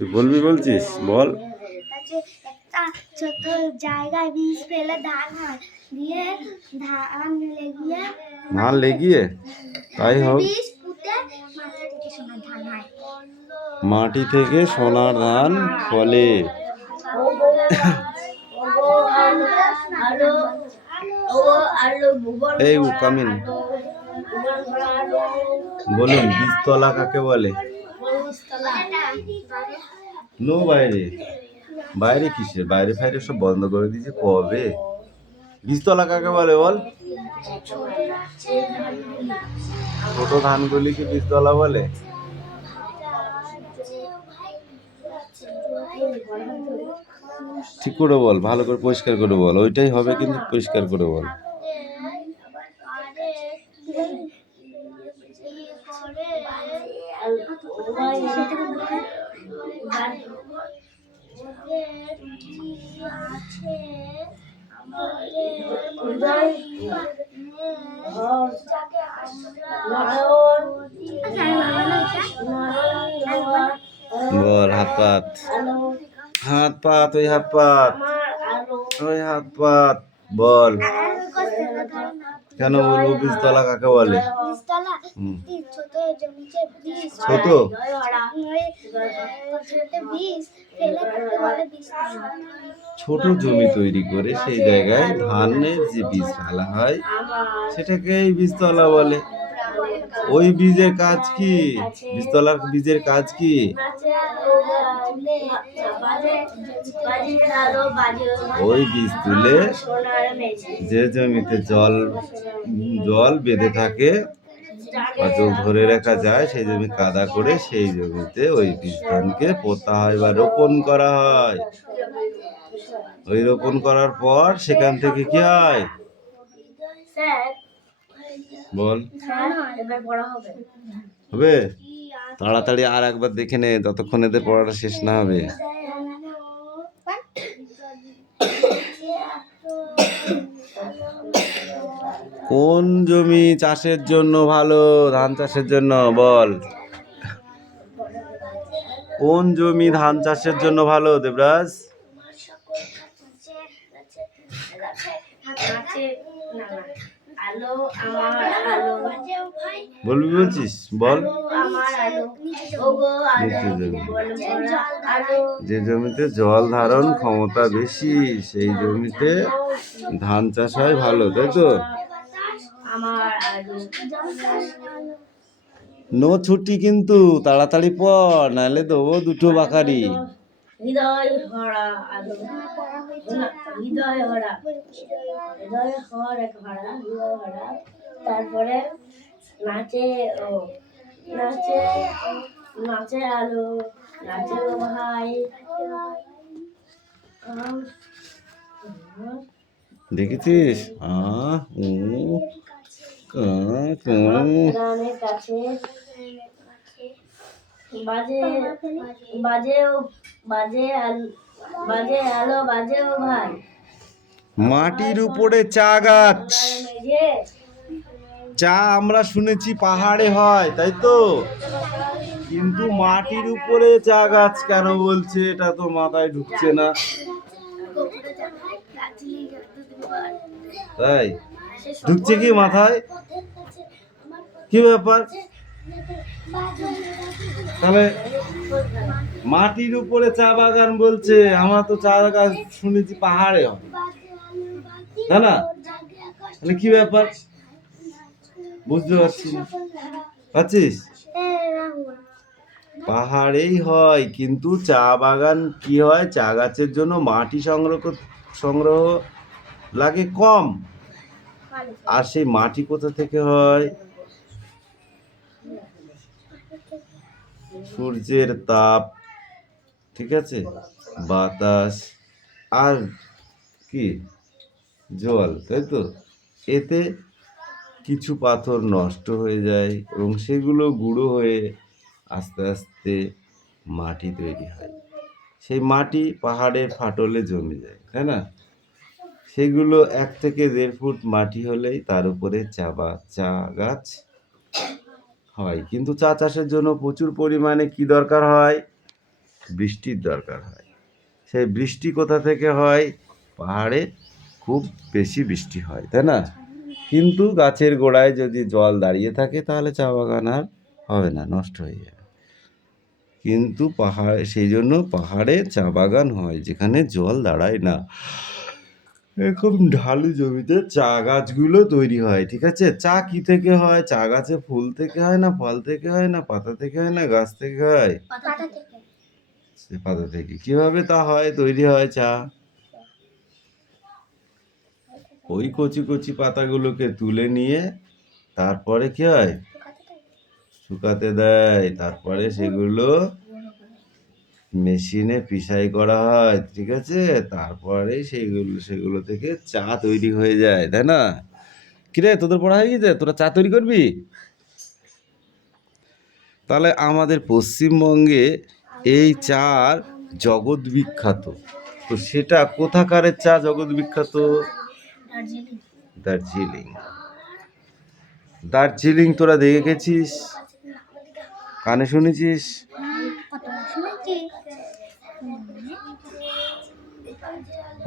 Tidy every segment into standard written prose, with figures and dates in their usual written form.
তুই বলবি বলছিস বল। একটা ছোট জায়গায় বীজ ফেলে ধান হয়, দিয়ে ধান লেগিয়ে তাই হোক, বীজ পুঁতে মাটি থেকে সোনার ধান ফলে। এই কামিন বলুন, বীজতলা কাকে বলে? নো বাইরে, বাইরে কিসে? বাইরে ফাইরে সব বন্ধ করে দিয়েছে কবে। বীজতলা কাকে বলে বল? ছোট ধানগুলিকে বীজতলা বলে। ঠিক করে বল, ভালো করে পরিষ্কার করে বল, ওইটাই হবে কিন্তু পরিষ্কার করে বল। বল, হাত পাত, হাত পাত, ওই হাত পাত, ওই হাত পাত, বল। কেন বলবো বীজতলা কাকে বলে? ছোট ছোট জমি তৈরি করে সেই জায়গায় ধানের যে বীজ ফেলা হয় সেটাকেই বীজতলা বলে। ওই বীজের কাজ কি? বীজতলার বীজের কাজ কি? ওই বীজ তুলে যে জমিতে জল বেঁধে থাকে বা জল ধরে রাখা যায় সেই জমি কাদা করে সেই জমিতে ওই বীজ ধানকে পোতা হয় বা রোপণ করা হয়। ওই রোপণ করার পর সেখান থেকে কি হয় বল? হবে তাড়াতাড়ি আর একবার দেখে নে, ততক্ষণ এদের পড়াটা শেষ না হবে। কোন জমি চাষের জন্য ভালো? ধান চাষের জন্য বল। কোন জমি ধান চাষের জন্য ভালো দেবরাজ? বলবি বলছিস বল। যে জমিতে জল ধারণ ক্ষমতা বেশি সেই জমিতে ধান চাষ হয় ভালো, তাই তো? নো ছুটি কিন্তু, তাড়াতাড়ি পড়, নাহলে দেবো দুটো বাকারি। তারপরে নাচে নাচে নাচে আলো, নাচে ভাই। দেখেছিস? কাছে বাজে বাজে বাজে বাজে আলো, বাজে ও ভাই। মাটির উপরে চা গাছ। চা আমরা শুনেছি পাহাড়ে হয়, তাই তো? কিন্তু মাটির উপরে চা গাছ কেন বলছে এটা তো মাথায় ঢুকছে না। তাই ঢুকছে কি মাথায়? কি ব্যাপার? তাহলে মাটির উপরে চা বাগান বলছে, আমরা তো চা গাছ শুনেছি পাহাড়ে হয়, না না? তাহলে কি ব্যাপার বুঝতে পারছি না। পাচ্ছিস? পাহাড়েই হয়, কিন্তু চা বাগান কি হয়, চা গাছের জন্য মাটি সংগ্রহ লাগে কম। আর সেই মাটি কোথা থেকে হয়? সূর্যের তাপ, ঠিক আছে, বাতাস আর কি জল, তাই তো? এতে কিছু পাথর নষ্ট হয়ে যায় এবং সেগুলো গুঁড়ো হয়ে আস্তে আস্তে মাটি তৈরি হয়। সেই মাটি পাহাড়ের ফাটলে জমে যায়, তাই না? সেগুলো 1 থেকে 1.5 ফুট মাটি হলেই তার উপরে চা গাছ হয়। কিন্তু চা চাষের জন্য প্রচুর পরিমাণে কি দরকার হয়? বৃষ্টির দরকার হয়। সেই বৃষ্টি কোথা থেকে হয়? পাহাড়ে খুব বেশি বৃষ্টি হয়, তাই না? কিন্তু গাছের গোড়ায় যদি জল দাঁড়িয়ে থাকে তাহলে চা বাগান আর হবে না, নষ্ট হয়ে যাবে। কিন্তু সেই জন্য পাহাড়ে চা বাগান হয় যেখানে জল দাঁড়ায় না। এরকম ঢালু জমিতে চা গাছগুলো তৈরি হয়, ঠিক আছে? চা কি থেকে হয়? চা গাছে ফুল থেকে হয়, না ফল থেকে হয়, না পাতা থেকে হয়, না গাছ থেকে হয়? পাতা থেকে। কিভাবে তা হয়, তৈরি হয় চা? ওই কচি কচি পাতাগুলোকে তুলে নিয়ে তারপরে কি হয়? শুকাতে দেয়। তারপরে সেগুলো মেশিনে পিষাই করা হয়, ঠিক আছে? তারপরে সেগুলো থেকে চা তৈরি হয়ে যায়, তাই না? কিরে, তোদের পড়া হয়ে গেছে? তোরা চা তৈরি করবি? তাহলে আমাদের পশ্চিমবঙ্গে এই চার জগৎ বিখ্যাত। তো সেটা কোথাকারের চা জগৎ বিখ্যাত? দার্জিলিং। দার্জিলিং তোরা দেখে গেছিস? কানে শুনেছিস?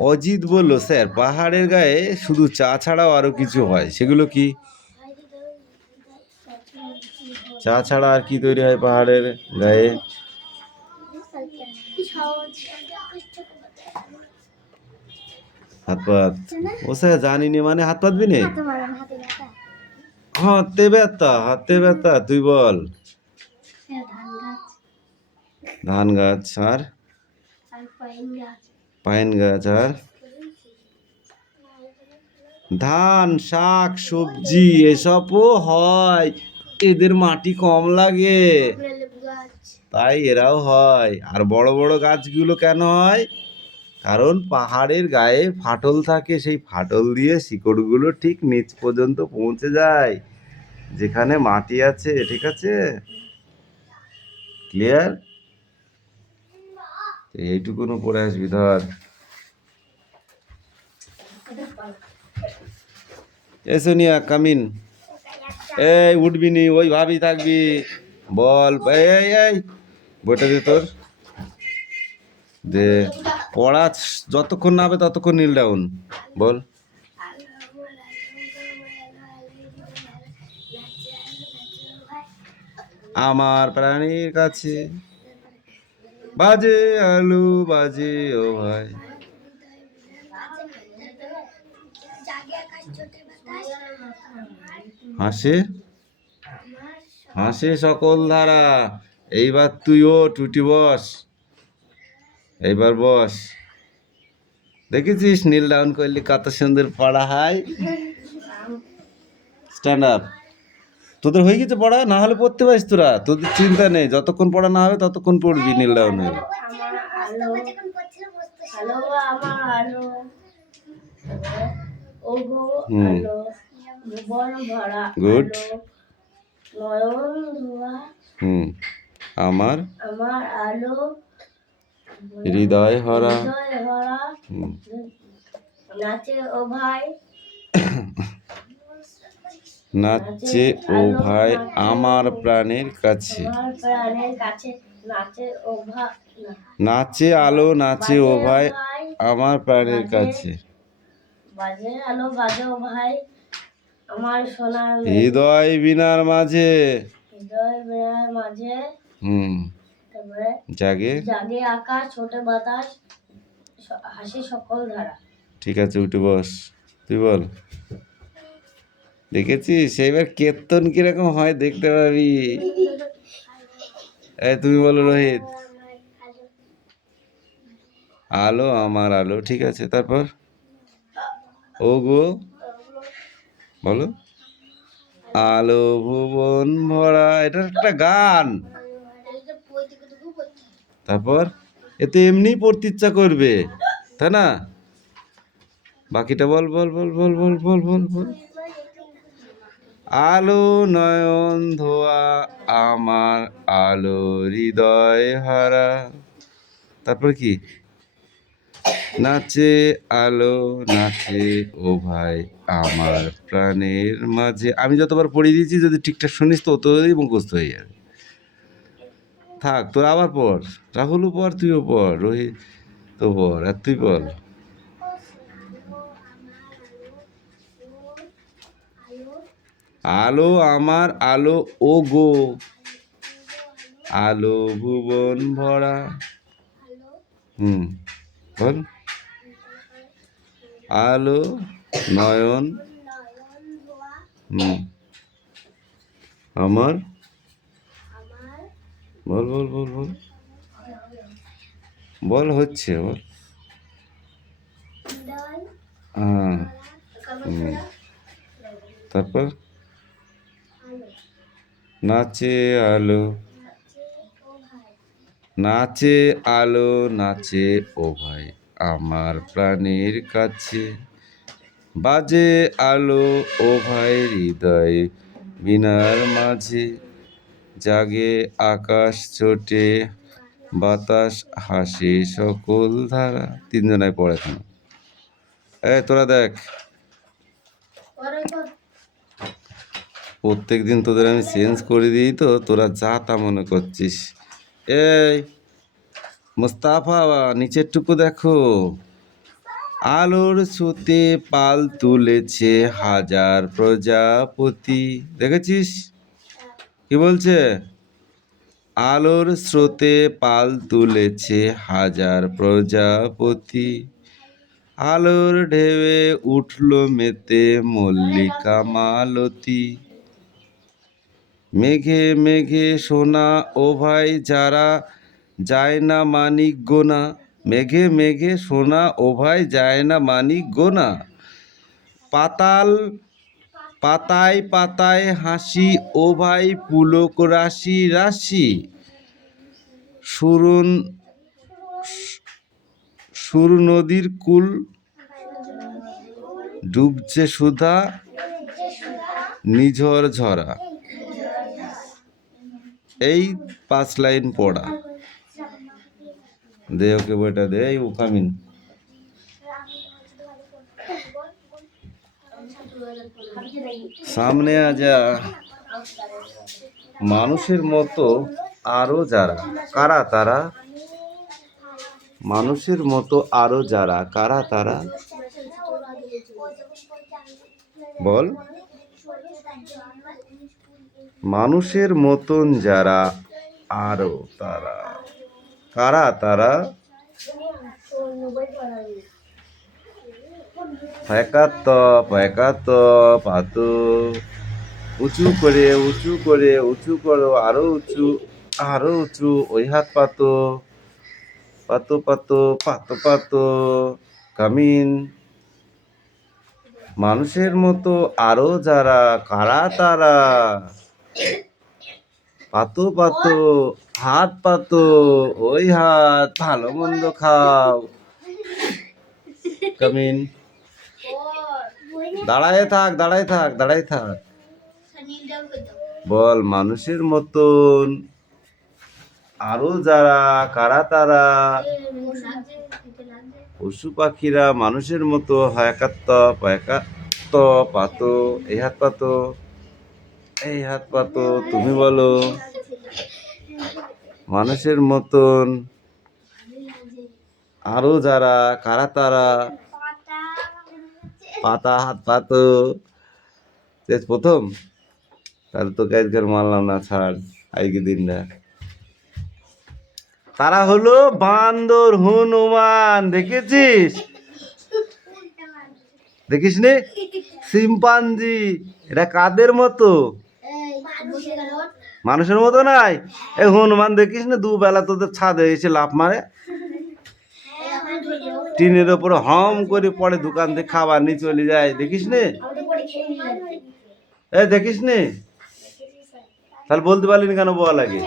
অজিত বলল, স্যার পাহাড়ের গায়ে শুধু চা ছাড়াও আরো কিছু হয়, সেগুলো কি? চা ছাড়া আর কি তৈরি হয় পাহাড়ের গায়ে? হাত পাত। ও স্যার জানিনি, মানে হাত পাতবি নে? হাতে ব্যথা, তুই বল। ধান গাছ আর পাইন গাছ আর ধান, শাক, সবজি এসবও হয়। এদের মাটি কম লাগে তাই এরাও হয়। আর বড় বড় গাছগুলো কেন হয়? কারণ পাহাড়ের গায়ে ফাটল থাকে, সেই ফাটল দিয়ে শিকড়গুলো ঠিক নিচ পর্যন্ত পৌঁছে যায় যেখানে মাটি আছে, ঠিক আছে? ক্লিয়ার? এইটুকুনো পড়ে আসবি, ধর। এই সোনিয়া, কামিন। এই উঠবি নি, ওই ভাবি থাকবি। বল, এই বইটা দে তোর, দে। পড়া যতক্ষণ না হবে ততক্ষণ নীল ডাউন। বল। আমার প্রাণীর কাছে বাজে আলু বাজে ও ভাই। হাসে হাসে সকল ধারা। এইবার তুইও টুটি বস, এইবার বস। দেখেছিস নীল ডাউন করলি কত সুন্দর পড়া হয়। Stand up. তোদের হয়ে গেছে পড়া? না হলে পড়তে পারিস তোরা, তোদের চিন্তা নেই, যতক্ষণ পড়া না হবে ততক্ষণ পড়বি নীল ডাউন হয়ে। গুড। আমার আলো হৃদয় হরা। নাচে ও ভাই নাচে ও ভাই আমার প্রাণের কাছে। নাচে আলো নাচে ও ভাই আমার প্রাণের কাছে। বাজে আলো বাজে ও ভাই আমার সোনার হৃদয় বীণার মাঝে। হৃদয় বীণার মাঝে তারপরে জাগে জাগে আকাশ, ছোটে বাতাস, হাসি সকল ধারা। ঠিক আছে, উঠে বস, তুই বল। দেখেছিস এইবার কীর্তন কিরকম হয় দেখতে পাবি। তুমি বলো রোহিত। আলো আমার আলো, ঠিক আছে। তারপর ও গো বলো। আলো ভুবন ভরা, এটা একটা গান। তারপর এতে এমনি পড়তে ইচ্ছা করবে, তাই না? বাকিটা বল বল বল বল বল বল বল বল। আলো নয়ন ধোয়া আমার আলো হৃদয় হারা। তারপর কি? নাচে আলো নাচে ও ভাই আমার প্রাণের মাঝে। আমি যতবার পড়িয়ে দিয়েছি, যদি ঠিকঠাক শুনিস তো তোরই মুখস্থ হয়ে যাবে। থাক, তোর আবার পড়। রাহুলও পড়, তুইও পড়, রোহিত তো পড়, আর তুই পড়। আলো আমার আলো ও গো, আলো ভুবন ভরা। বল। আলো নয়ন আমার, বল বল বল বল বল, হচ্ছে বল। হ্যাঁ। তারপর নাচে আলো, নাচে আলো নাচে ও ভাই আমার প্রাণের কাছে, বাজে আলো ও ভাই হৃদয় বিনার মাঝে, জাগে আকাশ ছোটে বাতাস হাসে সকল ধারা। তিনজনায় পড়ে কেন? তোরা দেখ, প্রত্যেক দিন তোদের আমি চেঞ্জ করে দিই, তো তোরা যা তা মনে করছিস। এই মুস্তাফা, নিচেরটুকু দেখো। আলোর স্রোতে পাল তুলেছে হাজার প্রজাপতি। দেখেছিস কি বলছে? আলোর স্রোতে পাল তুলেছে হাজার প্রজাপতি, আলোর ঢেউয়ে উঠল মেতে মল্লিকা মালতী, মেঘে মেঘে সোনা ও ভাই যারা যায় না মানিক গোনা, মেঘে মেঘে সোনা ও ভাই যায় না মানিক গোনা, পাতাল পাতায় পাতায় হাসি ও ভাই পুলক রাশি রাশি, সুরুন সুর নদীর কুল ডুবছে সুধা নিঝর ঝরা। এই 5 লাইন পড়া। দে ওকে বইটা দে। এই উকামিন, সামনে আজা। মানুষের মতো আরো যারা, কারা তারা? মানুষের মতো আরো যারা, কারা তারা? বল। মানুষের মতন যারা আরো তারা, কারা তারা? একাত্ত পাতো, উঁচু করে উঁচু করে উঁচু করো, আরো উঁচু আরো উঁচু, ওই হাত পাতো পাতো পাতো পাতো পাতো, কামিন। মানুষের মতো আরো যারা, কারা তারা? পাতো পাতো হাত পাতো, ওই হাত, ভালো মন্দ খাও, কামিন। দাঁড়ায় থাক দাঁড়ায় থাক দাঁড়ায় থাক। বল, মানুষের মতন আরো যারা, কারা তারা? পশু পাখিরা মানুষের মতো হয়। একাত্ত পাতো, এই হাত পাতো এই হাত পাতো, তুমি বলো। মানুষের মতন আরো যারা, কারা তারা? পাতা হাত পাতো। প্রথম তাহলে তো আজকের মানলাম না, ছাড় আজকে দিনটা। তারা হলো বান্দর হনুমান। দেখেছিস? দেখিস নি? শিম্পাঞ্জি। এটা কাদের মতো? মানুষের মতো নাই। এই হনুমান দেখিস না, দুবেলা তোদের ছাদে এসে লাফ মারে, টিনের ওপরে হম করে পড়ে, দোকান থেকে খাবার নিয়ে চলে যায়। দেখিস নি? দেখিস নি? তাহলে বলতে পারলিনি কেন? বল আগে।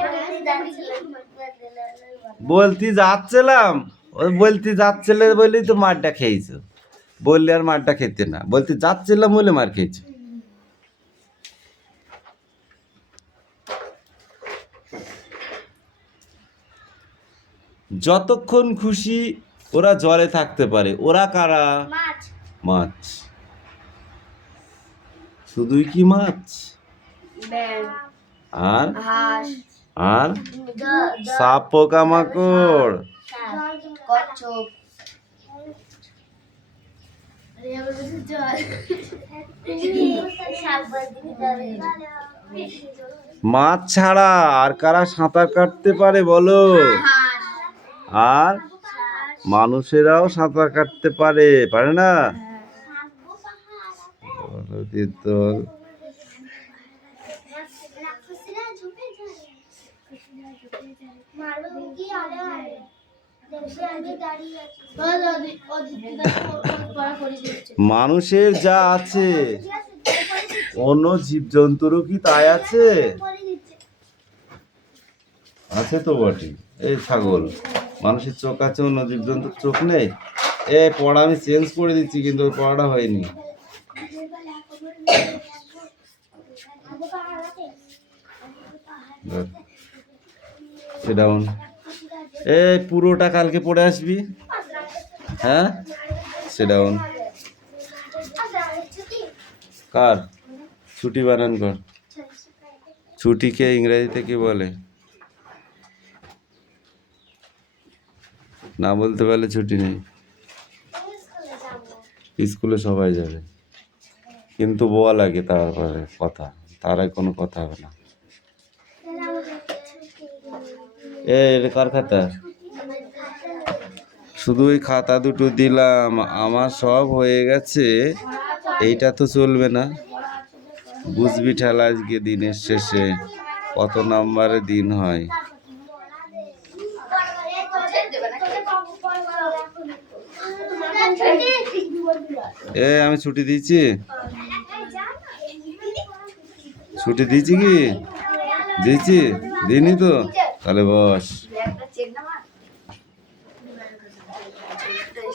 বলতে যাচ্ছিলাম, ওই বলতে যাচ্ছিলে বলেই তো মারটা খেয়েছো। বললে আর মারটা খেতে না, বলতে যাচ্ছিলাম বলে মার খেয়েছো। যতক্ষণ খুশি ওরা জলে থাকতে পারে। ওরা কারা? মাছ। মাছ। শুধুই কি মাছ? ব্যাঙ। আর হাঁস। আর সাপ, পোকামাকড়। কচ্ছপ। মাছ ছাড়া আর কারা সাঁতার কাটতে পারে বলো? আর মানুষেরাও সাঁতার কাটতে পারে, পারে না? তো মানুষের যা আছে অন্য জীবজন্তুরও কি তাই আছে? আছে তো বটে। এই ছাগল, মানুষের চোখ আছে, অন্য জীবজন্তুর চোখ নেই। পড়া আমি চেঞ্জ করে দিচ্ছি, কিন্তু ওই পড়াটা হয়নি। ডাউন। পুরোটা কালকে পড়ে আসবি। হ্যাঁ, ডাউন। কার ছুটি বানান কর। ছুটিকে ইংরেজিতে কি বলে? না বলতে পারলে ছুটি নেই। স্কুলে সবাই যাবে, কিন্তু বল আগে, তারপরে কথা। তারাই কোনো কথা হবে না। এটা কার খাতা? শুধু ওই খাতা দুটো দিলাম, আমার সব হয়ে গেছে। এইটা তো চলবে না। বুঝবি ঠেলা আজকে দিনের শেষে কত নাম্বারে দিন হয়। আমি ছুটি দিয়েছি। ছুটি দিয়েছি কি? দিয়েছি? দিইনি তো? তাহলে বস।